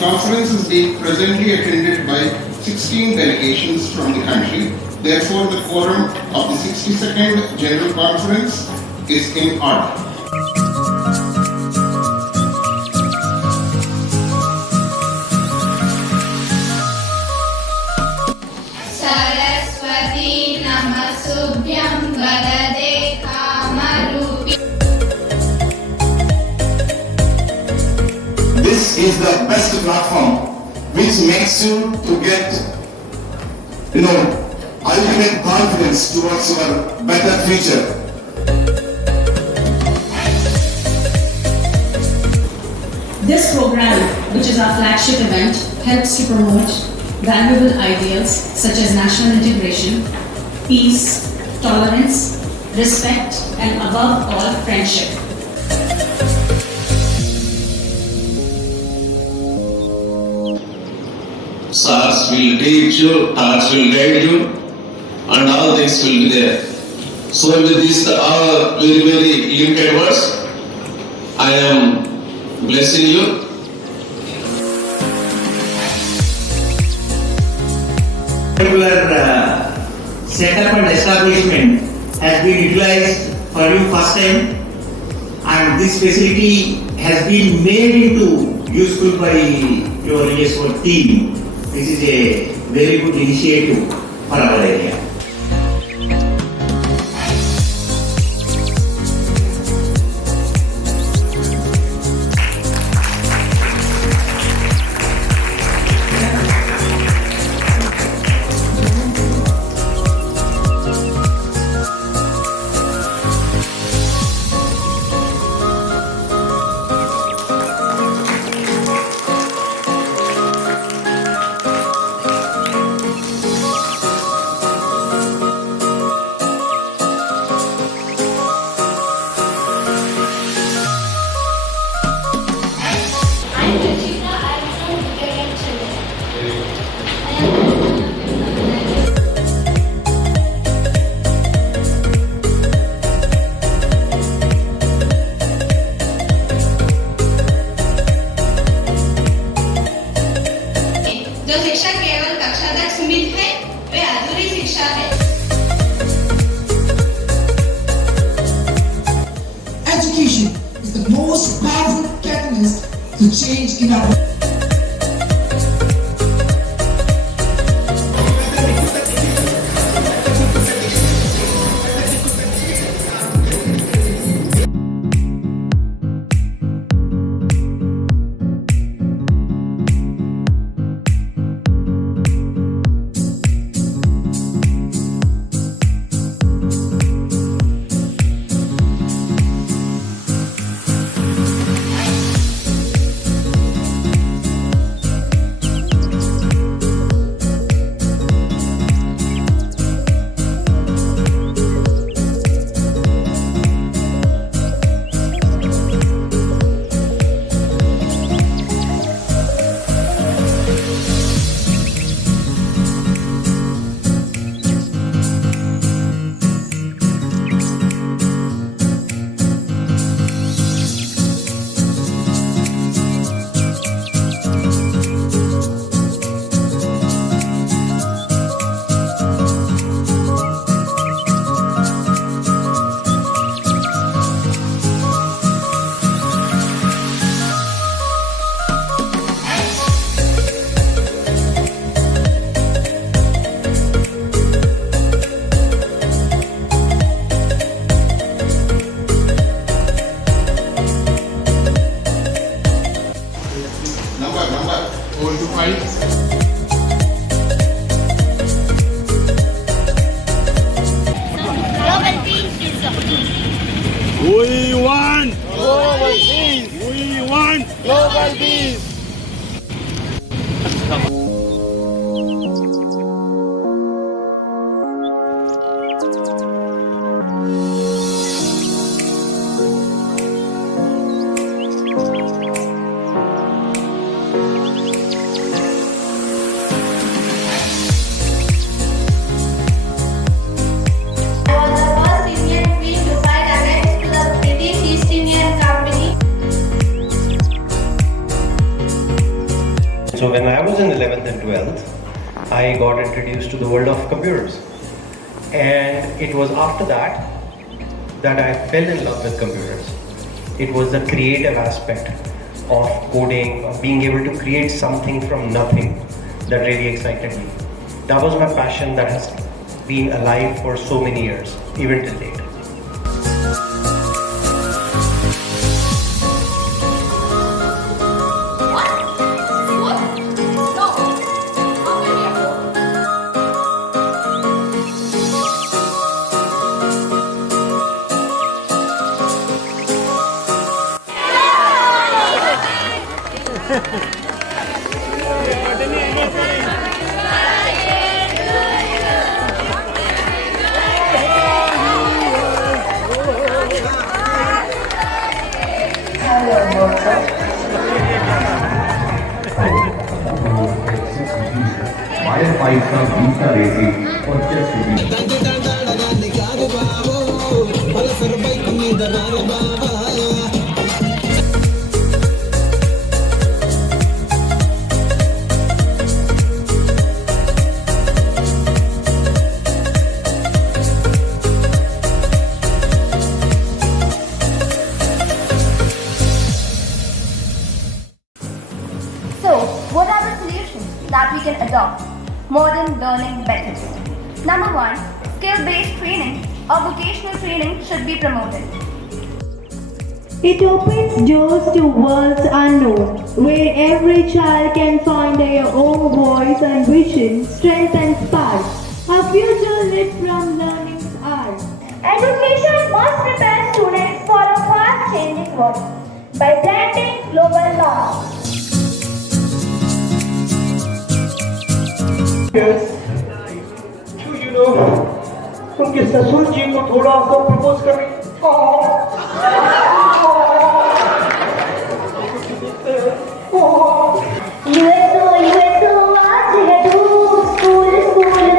conference is being presently attended by 16 delegations from the country. Therefore, the quorum of the 62nd General Conference is in order. Saraswati Namasubhyam Varade Kamarupi. This is the best platform which makes you to get, ultimate confidence towards your better future. This program, which is our flagship event, helps to promote valuable ideals such as national integration, peace, tolerance, respect, and above all, friendship. Stars will teach you, stars will guide you, and all things will be there. So with these very, very limited words, I am blessing you. Particular setup and establishment has been utilized for you first time, and this facility has been made into useful by your USO team. This is a very good initiative for our area. जो शिक्षा केवल कक्षा तक सीमित है, वे अधूरी शिक्षा है। Education is the most powerful catalyst to change in our We want global peace. We want global peace. So when I was in 11th and 12th, I got introduced to the world of computers. And it was after that I fell in love with computers. It was the creative aspect of coding, of being able to create something from nothing that really excited me. That was my passion that has been alive for so many years, even till date. So, what are the solutions that we can adopt? Modern learning methods. Number 1, skill-based training or vocational training should be promoted. It opens doors to worlds unknown, where every child can find their own voice and vision, strength and spark. Our future lit from learning's art. Education must prepare students for a fast-changing world by blending global norms. You know, उनके ससुर जी को थोड़ा सा propose करें। USO आज है धूप, school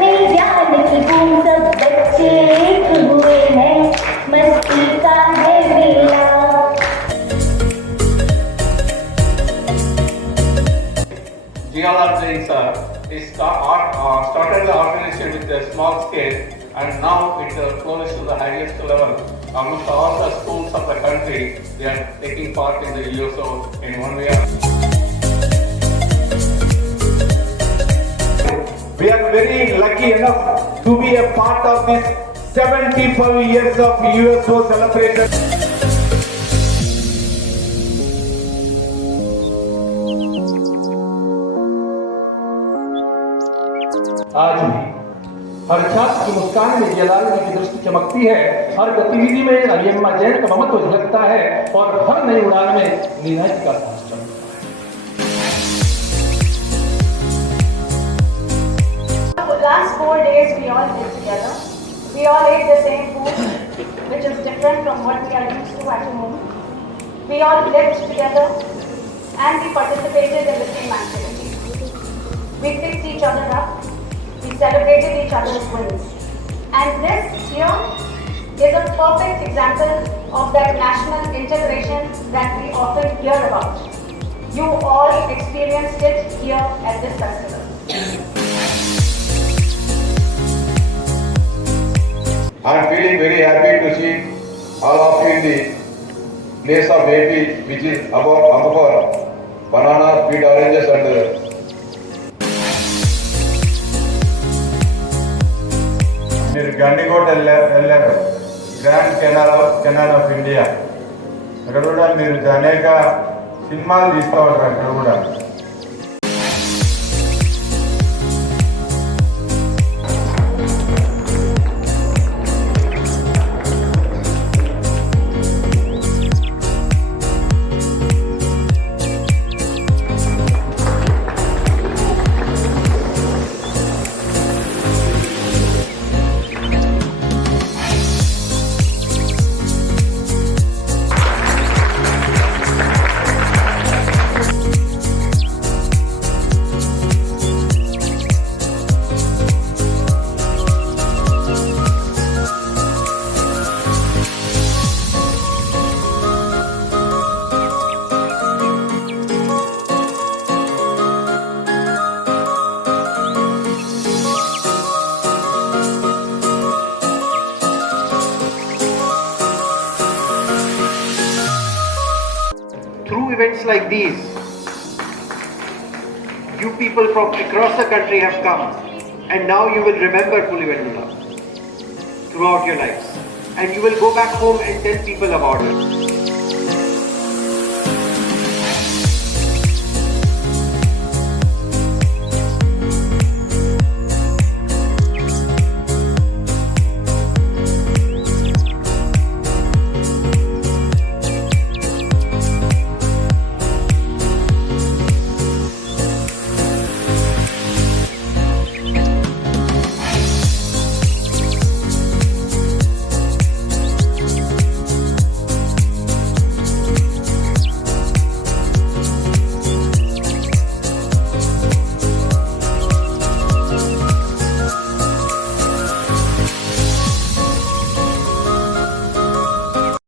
में ज्ञान की बूंद, सब बच्चे एक हुए हैं, मस्ती का है मेला। GLR started the organization with a small scale, and now it flourished to the highest level. Almost all the schools of the country, they are taking part in the USO in one way or We are very lucky enough to be a part of this 75 years of USO celebration. आज भी हर छात्र की मुस्कान में जलालने की दृष्टि चमकती है, हर गतिविधि में अरियम्मा जैन का ममत्व झलकता है और हर नई उड़ान में नीरज का साहस चमकता है। Last 4 days we all lived together. We all ate the same food, which is different from what we are used to at home. We all lived together and we participated in the same activities. We picked each other up. We celebrated each other's wins. And this here is a perfect example of that national integration that we often hear about. You all experienced it here at this festival. I am feeling very happy to see all of you in the place of AP, which is about Amapur, banana, sweet oranges and Gandikota వెళ్ళారు grand canal of India అక్కడ కూడా మీరు అనేక సినిమాలు తీస్తూ ఉంటారు అక్కడ కూడా like these, you people from across the country have come, and now you will remember Pulivendula throughout your lives. And you will go back home and tell people about it.